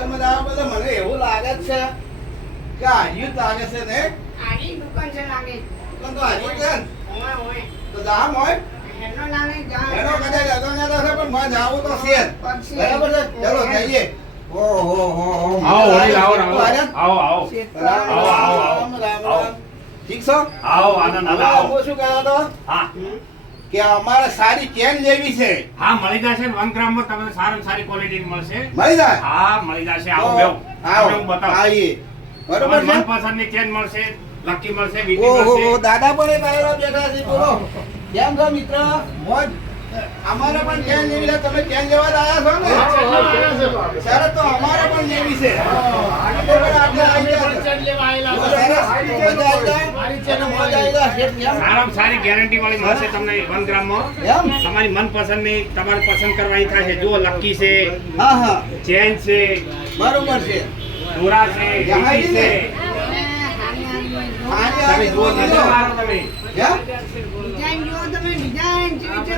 દુકાનમાં જવા બદલે મને એવું લાગે છે કે હાર્યું લાગે છે ને? આની દુકાન છે લાગે. દુકાન તો હાર્યું છે ઓય ઓય તો જામ હોય? એનો લાગે જા એનો કદાચ જતો ના થશે પણ મારે જાવું તો છે બરાબર છે? ચલો જઈએ. ઓહો હો હો આવો આવો આવો આનંદ? આવો આવો. આવો, આવો. રામ રામ ઠીક છો? આવો આનંદ આવો. શું કહેતો હતો હા. કે અમારે સારી ચેન લેવી છે. હા મળી જશે. વન ગ્રામમાં તમને સારામાં સારી ક્વોલિટી મળશે. મળી જાય? હા મળી જશે. આવો બેવ. આવો. હું બતાવું. આવીએ બરોબર છે? મનપસંદની ચેન મળશે લકી મળશે વીટી ઓહો દાદા પણ એક બેઠા છે બોલો. કેમ છો મિત્ર? મોજ? અમારે પણ ચેન લેવી છે. તમે ચેન લેવા આવ્યા છો ને? સર તો અમારે પણ લેવી છે. એટલે પણ આપણે આવી ગયા છે. બહુ સરસ. મજા સારામાં સારી ગેરંટી વાળી મળશે તમને વન ગ્રામમાં. એમ? તમારી મનપસંદની તમારે પસંદ કરવાની થાય છે. જુઓ લકી છે હા હા. ચેન છે બરોબર છે. દોરા છે વીટી છે. તમે જુઓ છે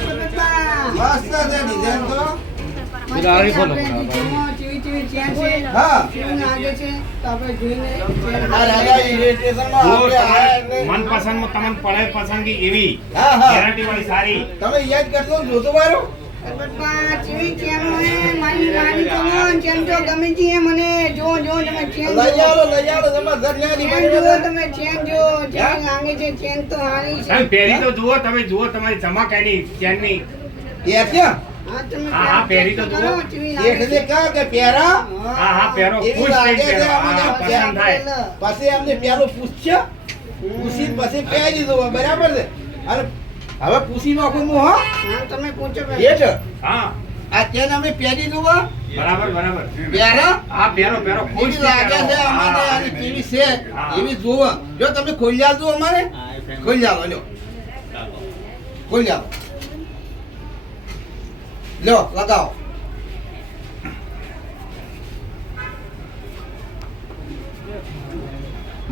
બબેતા મસ્ત છે ડિઝાઇન તો. મનપસંદમાં તમને પડે પસંદગી એવી. ગેરંટી વાળી સારી. તમે યાદ કરશો જોતો મારું? પછી એમને પેલો પૂછશે પૂછી પછી પહેરી દીધો હોય, બરાબર છે? અને હવે પૂછી નાખું હું હો? તમે પૂછો એ શેઠ હા. આ ચેન અમે પહેરી દીધું હો? બરાબર બરાબર. પહેરા. હા પહેરો પહેરો. ખુશ લાગે છે અમારે. આની કેવી છે. એવી જો તમે ખોલી આલજો અમારે? ખોલી આલો લ્યો. ખોલી આલો લ્યો લગાવો.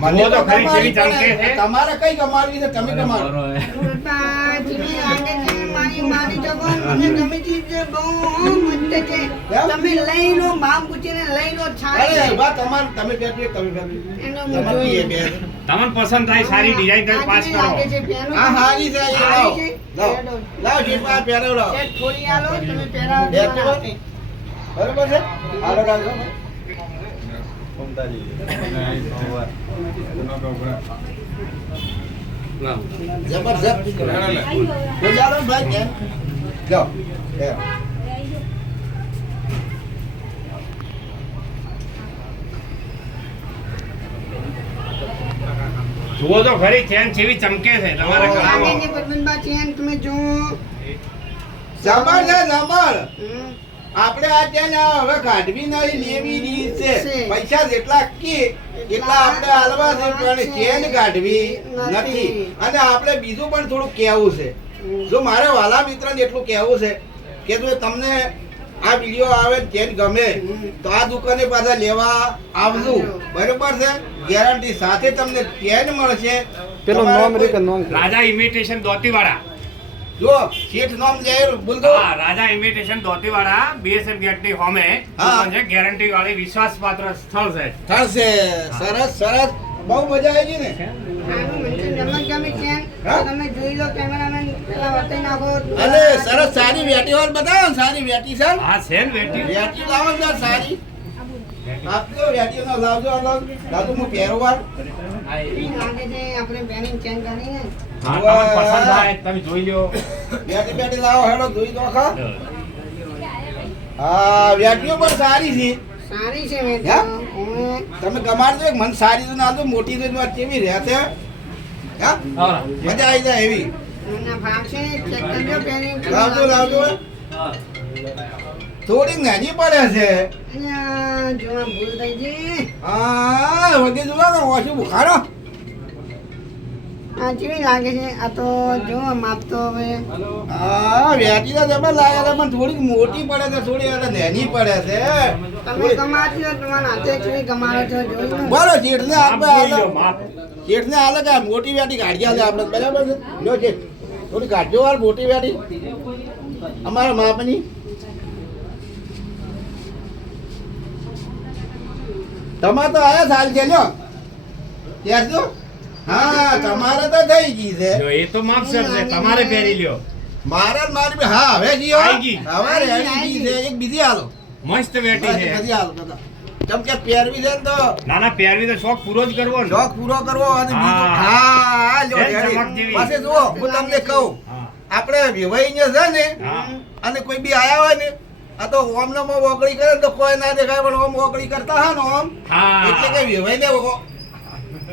જુઓ તો ખરી કમાવી જેવી ચમકે. છે. તમારે કઈ કમાડવી છે તમે કમાડો બાપા, કેવી લાગે છે મારી મારી જવાન મને ગમે છે જે બહુ મસ્ત છે કેમ? તમે લઈ લો મામ પૂછીને લઈ લો છાય તમારે તમે બેઠી તમે બેઠી. તમને પસંદ થાય સારી ડિઝાઇન તમે પાસ કેવી? કરો હા? હારી છે એ લાવ લાવો. લાવો આ પહેરાવ લાવો થોડી આલો, તમે પહેરાવ. બરોબર છે આલો રાખો જાઓ તો ખરી ચેન જેવી ચમકે છે તમારા ગળામાં ચેન તમે જુઓ. જબર છે જબર. આપણે આ ત્યાં હવે કાઢવી નહીં લેવી રીત છે. પૈસા જેટલા કે એટલા આપણે હાલવા છે પણ ચેન કાઢવી નથી. નથી. અને આપણે બીજું પણ થોડું કહેવું છે. જો મારે વાલા મિત્રને એટલું કહેવું છે કે જો તમને આ વીડિયો આવે ચેન ગમે તો આ દુકાને પાછા લેવા આવજો. બરોબર છે? ગેરંટી સાથે તમને ચેન મળશે. પેલો નોમ રે કે નોમ રાજા ઇમિટેશન દોતીવાળા. જો શેઠ નામ જાહેર બોલતો હા રાજા ઇમિટેશન દોતીવાડા બીએસએફ ગેટની હોમે હા. છે ગેરંટી વાળી વિશ્વાસપાત્ર સ્થળ છે. સ્થળ છે સરસ સરસ. બહુ મજા આવી ગઈ ને. સરસ સારી વેટી વાળ બતાવો સારી વેટી છે હા છે ને બેટી વેટી લાવો સારી. આપજો વેટી નો લાવજો લાવજો. હું પહેરો વાર લાગે છે આપણે બેનિંગ ચેન કરીને હા તમને પસંદ થાય તમે જોઈ લ્યો. વેટી બેટી લાવો હેડો જોઈ દો ખા. હા. વેટીઓ પણ સારી છે. સારી છે મેં? તો તમે ગમાડજો એક મને સારી તો ના દો મોટી તો વાત કેવી રહેશે? હા? મજા આવી જાય એવી. એના ભાવ છે ચેક કરજો બેનિંગ. લાવજો લાવજો. થોડી નાની પડે છે. અહીંયા જોવા ભૂલ થઈ ગઈ. હા વગે જોવા ને ઓછું બુખારો. આ કેવી લાગે છે? આ તો જો માપ તો હવે. હા વેટી તો જબર લાગે છે પણ થોડીક મોટી પડે છે થોડી નાની પડે છે. તમે કમાતી હો તમારા હાથે કેવી કમાડો છો જોઈ બોલો આપણે કે મોટી વેટી કાઢી હાલે આપણે બરાબર છે? જો. છે થોડી કાઢજો વાર મોટી વેટી. અમારા માપની. તમારે તો આયા સાલ છે લ્યો. ત્યાર જો હા તમારે તો થઈ ગઈ છે. જો એ તો માપસર છે તમારે પહેરી લ્યો. મારે ને મારી બી- હા હવે જીઓ. હવે રેડી ગઈ છે. એક બીજી હાલો. મસ્ત બેઠી છે. બીજી હાલો કેમ કે પહેરવી છે તો ના ના પહેરવી તો શોખ પૂરો જ કરવો શોખ પૂરો કરવો અને બીજું હા. જો રેડી. ચમક જુઓ હું તમને કહું. આપણે વિવાઈ છે ને અને કોઈ બી આયા હોય ને આ તો ઓમ ને ઓગળી કરે તો કોઈ ના દેખાય પણ ઓમ ઓગળી કરતા હા ને ઓમ એટલે કે વિવાઈ ને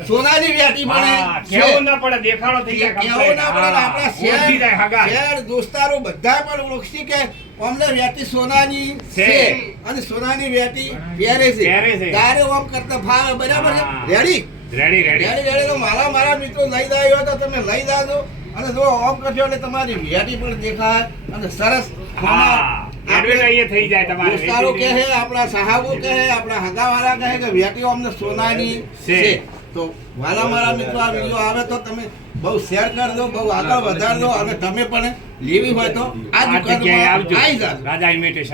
સોનાની વ્યાટી હા, કેવું ના પડે દેખાડો થઈ જાય કેવું ના પડે આપણા શહેર શહેર દોસ્તારો બધા પણ ઓળખી કે અમને વ્યાટી સોનાની છે. અને સોનાની વ્યાટી પહેરે છે. તારે ઓમ કરતા ફાવે બરાબર છે? Ready ready ready ready ready તો મારા મારા મિત્રો લઈ જાય તો તમે લઈ જાજો. અને જો ઓમ કરશો એટલે તમારી વ્યાટી પણ દેખાય અને સરસ હા. થઈ જાય તમારે. કહે આપણા સાહાબો કહે આપણા હગાવાળા કહે કે વેટીઓ અમને સોનાની છે. છે. તો વાલા મારા મિત્રો આ વીડિયો આવે તો તમે બહુ શેર કરજો બહુ આગળ વધારી અને તમે પણ લેવી હોય તો આ આ દુકાનમાં આવી જાજો. રાજા ઇમિટેશન